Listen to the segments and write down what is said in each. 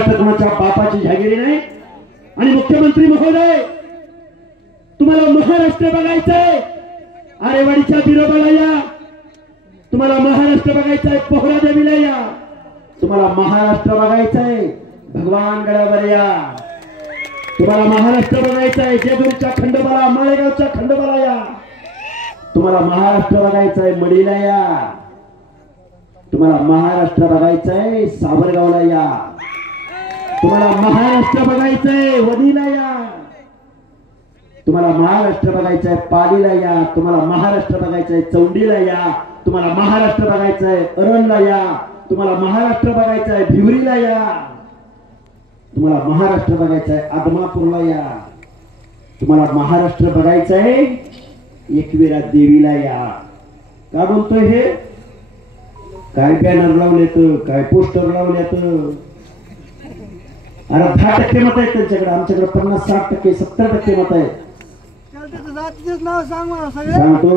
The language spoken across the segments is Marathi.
महाराष्ट्र कोणाच्या बापाची जागिरी नाही। आणि मुख्यमंत्री महोदय, तुम्हाला महाराष्ट्र बघायचंय, आरेवाडीच्या बिरोबाला या, तुम्हाला महाराष्ट्र बघायचंय, पोहरा देवीला या, तुम्हाला महाराष्ट्र बघायचंय, भगवान गडावर या, तुम्हाला महाराष्ट्र बघायचंय, जेजूरच्या खंडोबाला, माळेगावच्या खंडोबाला या, तुम्हाला महाराष्ट्र बघायचंय, मडीला या, तुम्हाला महाराष्ट्र बघायचंय, सावरगावला या, तुम्हाला महाराष्ट्र बघायचंय, वणीला या, तुम्हाला महाराष्ट्र बघायचंय, पालीला या, तुम्हाला महाराष्ट्र बघायचंय, चौंडीला या, तुम्हाला महाराष्ट्र बघायचंय, अरणला या, तुम्हाला महाराष्ट्र बघायचंय, भिवरीला या, तुम्हाला महाराष्ट्र बघायचंय, आदमापूरला या, तुम्हाला महाराष्ट्र बघायचंय, एकविरा देवीला या। का बोलतोय हे? काय बॅनर लावलेत, काय पोस्टर लावलेत? अरे 10% मत आहेत त्यांच्याकडे, आमच्याकडे 50-60%, 70% मत आहेत। सांगतो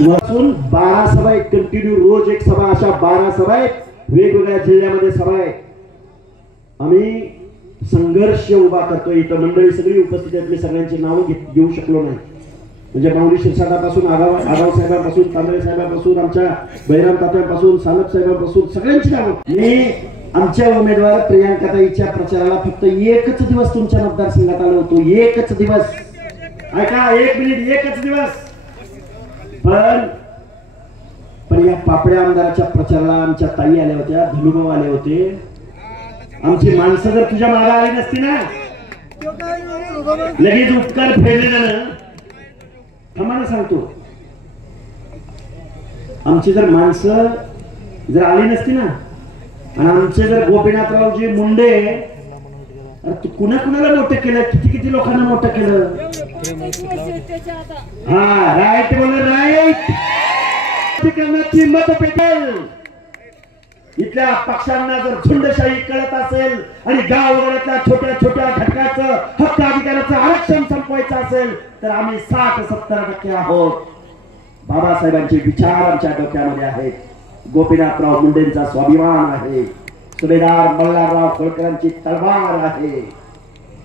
वाचून 12 सभा आहेत कंटिन्यू, रोज एक सभा, अशा 12 सभा आहेत, वेगवेगळ्या जिल्ह्यामध्ये सभा आहेत। आम्ही संघर्ष उभा करतोय। इथं मंडळी सगळी उपस्थित आहेत, मी सगळ्यांची नावं घेऊ शकलो नाही, म्हणजे माऊली शिरसाटापासून, आगाव साहेबांपासून, तांदळे साहेबांपासून, आमच्या बैराम तात्यापासून, सानप साहेबांपासून सगळ्यांची नावं। मी आमच्या उमेदवार प्रियांकाताईच्या प्रचाराला फक्त एकच दिवस तुमच्या मतदारसंघात आलो होतो, एकच दिवस। ऐका, 1 मिनिट, एकच दिवस। पण या पापड्या आमदाराच्या प्रचाराला आमच्या ताई आल्या होत्या, धनुभाऊ आले होते। आमची माणसं जर तुझ्या मागे आली नसती ना, लगेच उपकार फेडले ना, आम्हाला सांगतो, आमची जर माणसं जर आली नसती ना, आणि आमचे जर गोपीनाथरावजी मुंडे, तू कुणाला मोठं केलं, किती लोकांना मोठं केलं? हा, राईट बोल, राईट। मत पेटेल, इथल्या पक्षांना जर झुंडशाही कळत असेल आणि गावगाड्यातल्या छोट्या छोट्या घटकाचं हक्क अधिकाराचं आरक्षण संपवायचं असेल तर आम्ही 60-70% आहोत। बाबासाहेबांचे विचार आमच्या डोक्यामध्ये आहेत, गोपीनाथराव मुंडेंचा स्वाभिमान आहे, सुभेदार मल्हारराव होळकरांची तलवार आहे।